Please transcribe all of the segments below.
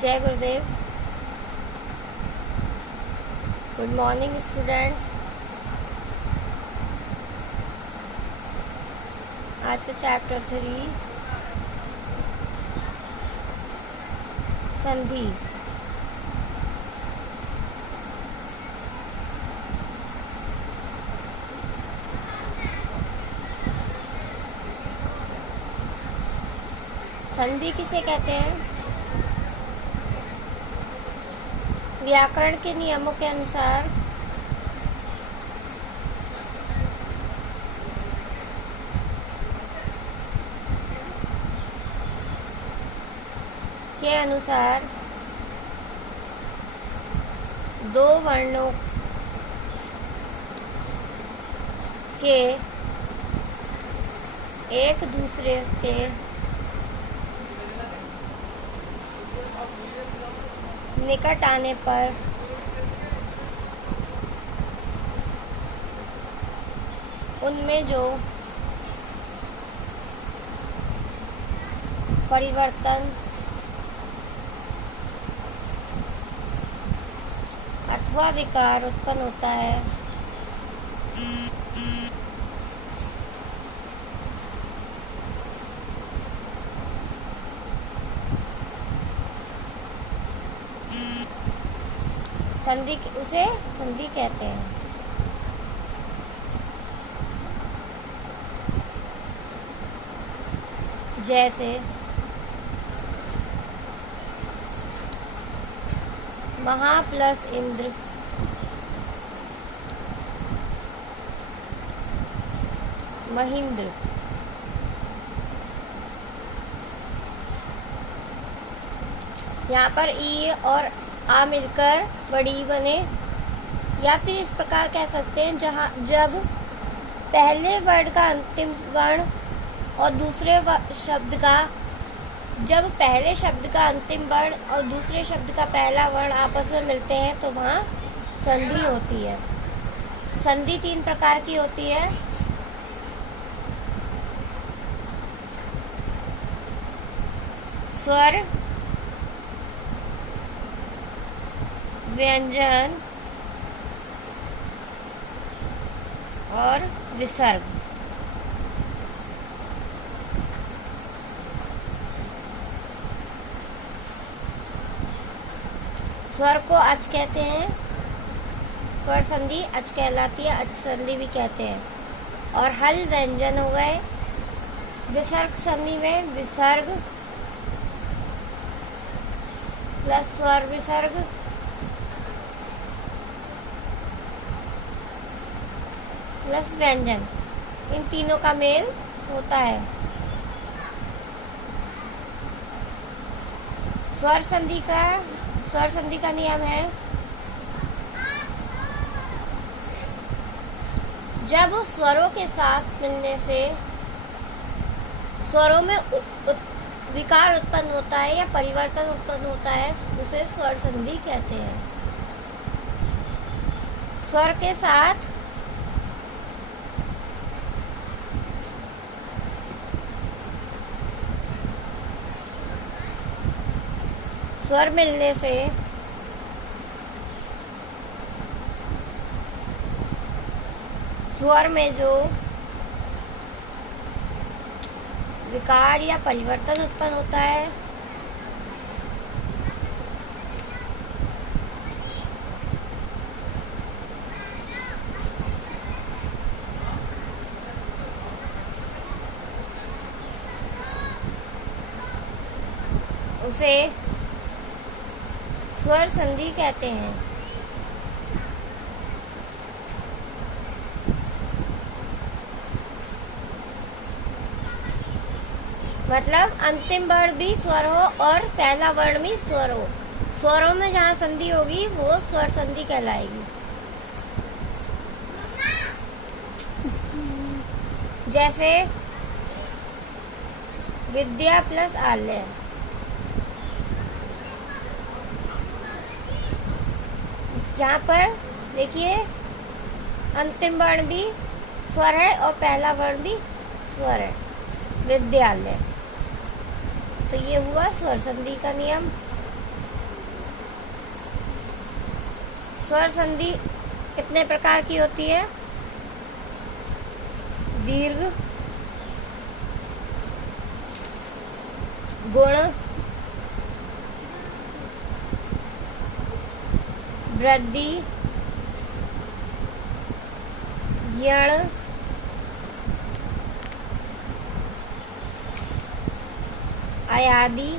जय गुरुदेव। Good morning students. आज का चैप्टर 3 संधि। संधि किसे कहते हैं? व्याकरण के नियमों के अनुसार दो वर्णों के एक दूसरे के निकट आने पर उनमें जो परिवर्तन अथवा विकार उत्पन्न होता है उसे संधि कहते हैं। जैसे महा प्लस इंद्र, महेंद्र। यहाँ पर ई और आ मिलकर बड़ी बने, या फिर इस प्रकार कह सकते हैं जब पहले वर्ड का अंतिम वर्ण और दूसरे शब्द का पहले शब्द का अंतिम वर्ण और दूसरे शब्द का पहला वर्ण आपस में मिलते हैं तो वहाँ संधि होती है। संधि 3 प्रकार की होती है। स्वर, व्यंजन और विसर्ग। स्वर को अच कहते हैं, स्वर संधि अच कहलाती है, अच संधि भी कहते हैं। और हल व्यंजन हो गए। विसर्ग संधि में विसर्ग प्लस स्वर विसर्ग प्लस व्यंजन, इन तीनों का मेल होता है। स्वर संधि का नियम है, जब स्वरों के साथ मिलने से स्वरों में विकार उत्पन्न होता है या परिवर्तन उत्पन्न होता है, उसे स्वर संधि कहते हैं। स्वर के साथ स्वर मिलने से स्वर में जो विकार या परिवर्तन उत्पन्न होता है उसे स्वर संधि कहते हैं। मतलब अंतिम वर्ण भी स्वर हो और पहला वर्ण भी स्वर हो। स्वरों में जहाँ संधि होगी वो स्वर संधि कहलाएगी। जैसे विद्या प्लस आलय, यहाँ पर देखिए अंतिम वर्ण भी स्वर है और पहला वर्ण भी स्वर है, विद्यालय। तो ये हुआ स्वर संधि का नियम। स्वर संधि कितने प्रकार की होती है? दीर्घ, गुण, वृद्धि, यण, अयादि,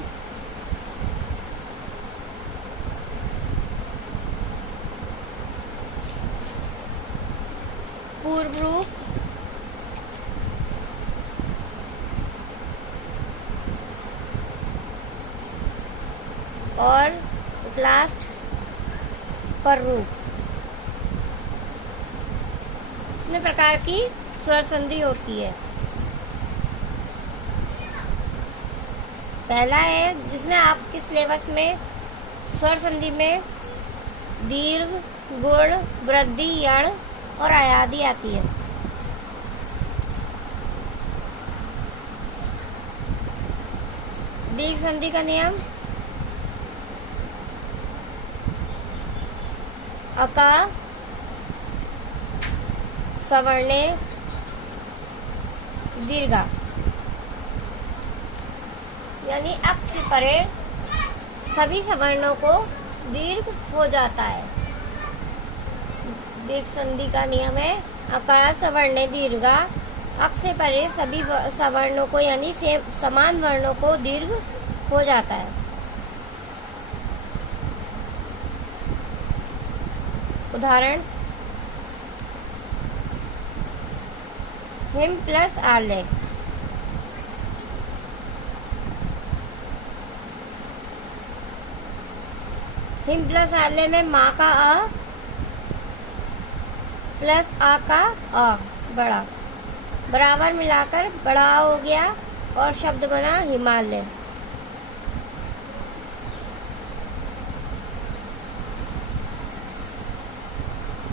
पूर्व रूप, और लास्ट पर रूप। कितने प्रकार की स्वर संधि होती है? पहला है जिसमें आपके सिलेबस में स्वर संधि में दीर्घ, गुण, वृद्धि, यण और अयादि आती है। दीर्घ संधि का नियम: अका, सवर्णे, दीर्घा, यानी अक से परे सभी सवर्णों को दीर्घ हो जाता है। दीर्घ संधि का नियम है अकार, सवर्णे, दीर्घा। अक से परे सभी सवर्णों को यानी समान वर्णों को दीर्घ हो जाता है। उदाहरण: हिम प्लस आले। हिम प्लस आले में माँ का अ प्लस आ का अ बड़ा बराबर मिलाकर बड़ा हो गया और शब्द बना हिमालय।